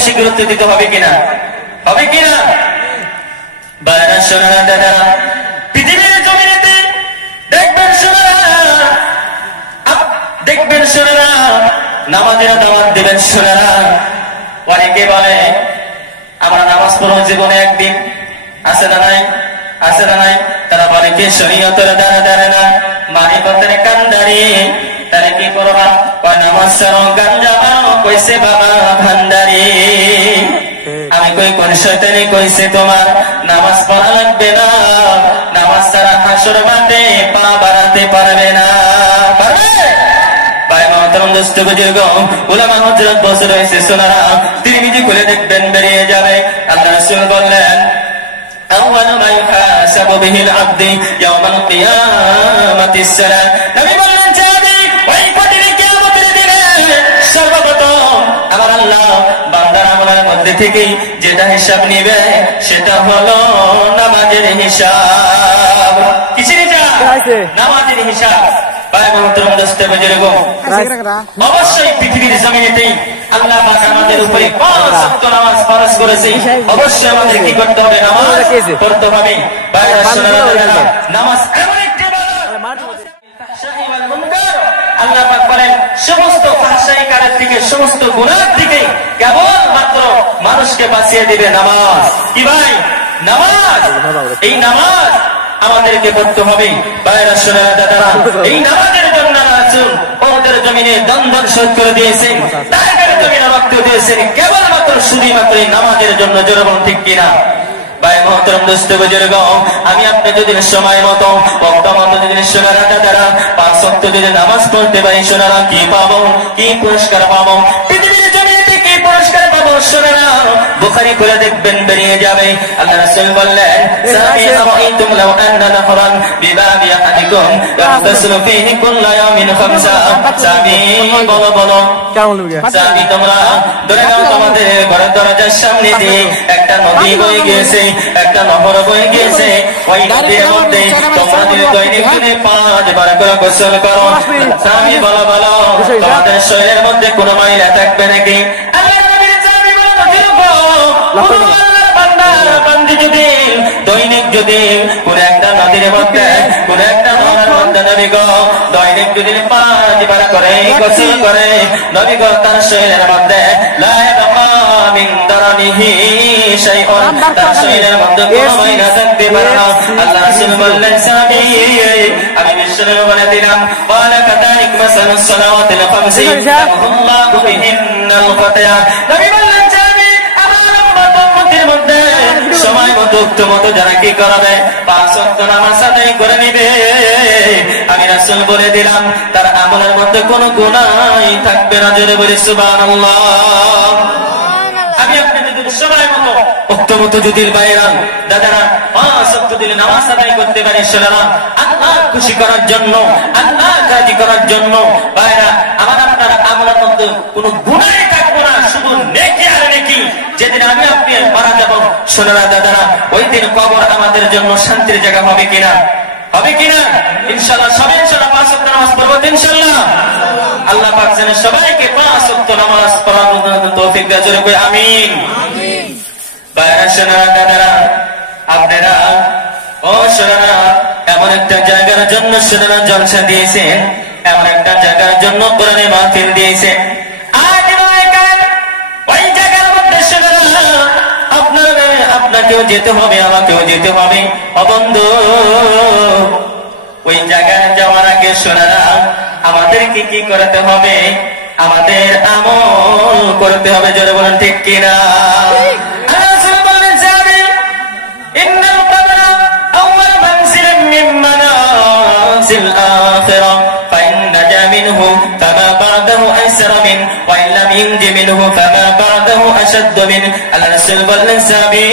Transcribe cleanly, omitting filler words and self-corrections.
বেশি গুরুত্ব দিতে হবে কিনা? হবে কিনা? বাইরা সোনারা দাদা, পৃথিবীর জমিনেতে দেখবেন সোনারা, দেখবেন সোনারা, নামাজের দাওয়াত দিবেন সোনারা। অনেকে বলে আমরা নামাজ পড়ব জীবনে একদিন, আছে না নাই? আছে না নাই? তারা বলে কি শরীয়তের দ্বারা দ্বারা না, মানিপতের কান্দারি, তারা কি করবা? নামাজ ছাড়ো, গাঞ্জা মারো, কইছে বাবা ভান্ডারি। আমি কই কোন শয়তানি কইছে তোমার নামাজ পড়া লাগবে না? নামাজ ছাড়া হাসর মাঠে পা বাড়াতে পারবে না। পারবে? ভাই মহতরম দোস্ত বুজুর্গ, উলামা হযরত বসে রয়েছে সোনারা, তিরমিজি খুলে দেখবেন বেরিয়ে যাবে। আল্লাহ রাসূল বললেন আউয়ালু মা ইউহাসাবু বিহিল আবদি ইয়াওমাল কিয়ামাতিস সালাত। নবী বললেন যাবে ওই কঠিন কিয়ামতের দিনে সর্বপ্রথম আমার আল্লাহ বান্দার আমলের মধ্যে থেকে যেটা হিসাব নিবে সেটা হলো নামাজের হিসাব। কিসের হিসাব? নামাজের হিসাব। অবশ্যই পৃথিবীর জমিনেতেই আল্লাহ পাক আমাদের উপরে 5 ওয়াক্ত নামাজ ফরজ করেছে। অবশ্যই আমাদের কি করতে হবে? নামাজ পড়তে হবে। নামাজ এমন একটি আল্লাহ পাক বলেন সমস্ত ফাহশাই কাজের থেকে, সমস্ত গুনাহ থেকে কেবল মাত্র মানুষকে বাঁচিয়ে দিবে নামাজ। কি ভাই? নামাজ। এই নামাজ আমাদেরকে পড়তে হবে। বাইরা সোনারা দাদারা, এই নামাজের জন্য রাসূল ওদের জমিনে দন্দন শহীদ করে দিয়েছেন, তাদের জমিনে রক্ত দিয়েছেন কেবলমাত্র শুধুমাত্র এই নামাজের জন্য। জোরে বলুন ঠিক কিনা? ভাই মহতরম দোস্ত বুজুর্গ, আমি আপনি যদি সময় মতো ওয়াক্ত মতো যদি সোনারা দাদারা 5 ওয়াক্ত যদি নামাজ পড়তে পারি সোনারা, কি পাবো? কি পুরস্কার পাবো? পৃথিবীর জমিনে কি পুরস্কার পাবো সোনারা? বুখারী খুলে দেখবেন বেরিয়ে যাবে। আল্লাহ রাসূল বললেন সামি রাআইতুম লাউ আন্না নাহরান বিবাবি আহাদিকুম ইয়াগতাসিলু ফীহি কুল্লা ইয়াওমিন খামসা। সামি বলো বলো কেমন লাগে? সামি তোমরা ধরে নাও তোমাদের ঘরের দরজার সামনে দিয়ে একটা নদী বয়ে গিয়েছে, একটা নহর বয়ে গিয়েছে। ওই নদীর মধ্যে তোমরা যদি দৈনিক দিনে 5 বার করে গোসল করো, সামি বলো বলো তোমাদের শরীরের মধ্যে কোনো ময়লা থাকবে নাকি? দৈনিক যদি কোন একটা নদীর মধ্যে, কোন একটা নহরের মধ্যে নবী গো দৈনিক যদি 5 বার করে গোসল করে, নবী গো তার শরীরের মধ্যে লা ইয়াবকা মিন দারানিহি শাইউন, তার শরীরের মধ্যে কোনো ময়লা থাকতে পারে না। আল্লাহ রাসূল বললেন সামি আমি বিশ্বনবী বলে দিলাম ওয়ালা কাদালিক মাসালুস সালাওয়াতিল খামসি আল্লাহু বিহিন্নাল ফাতিহা। নবী বললেন সময় মতো মতো যারা কি করবে 5 ওয়াক্ত নামাজ আদায় করে নিবে, আমি রাসূল বলে দিলাম তার আমলের মধ্যে কোনো গুনাহ থাকবে না। জোরে বলি সুবহানাল্লাহ। আমি আপনাদের যদি সময় মতো ওয়াক্ত মতো যদি বাইরা দাদারা 5 ওয়াক্ত দিলে নামাজ আদায় করতে পারি সোনারা, আল্লাহ খুশি করার জন্য, আল্লাহ রাজি করার জন্য বাইরা আমার আপনার আমলের মধ্যে কোনো গুনাহ থাকবে না, শুধু নেকি আর নেকি। যেদিন আমি আপনি মারা যাব সোনারা দাদারা, ওই দিন কবর আমাদের জন্য শান্তির জায়গা হবে কিনা? হবে কিনা? ইনশাআল্লাহ সবাই ইনশাআল্লাহ 5 ওয়াক্ত নামাজ পড়ব ইনশাআল্লাহ। আল্লাহ পাক যেন সবাইকে 5 ওয়াক্ত নামাজ পড়ার তৌফিক দেয়। জোরে কই আমিন। আমিন। বাইরা সোনারা দাদারা, আপনারা ও সোনারা এমন একটা জায়গার জন্য সোনারা জলসা দিয়েছেন, এমন একটা জায়গার জন্য কোরআনে মাহফিল দিয়েছেন। আপনাকেও যেতে হবে, আমাকেও যেতে হবে। বন্ধু ওই জায়গায় যাওয়ার আগে সোনারা আমাদেরকে কি করতে হবে? আমাদের আমল করতে হবে। জোরে বলেন ঠিক কিনা? ينج منه فما بعده أشد منه. الرسول والنسابي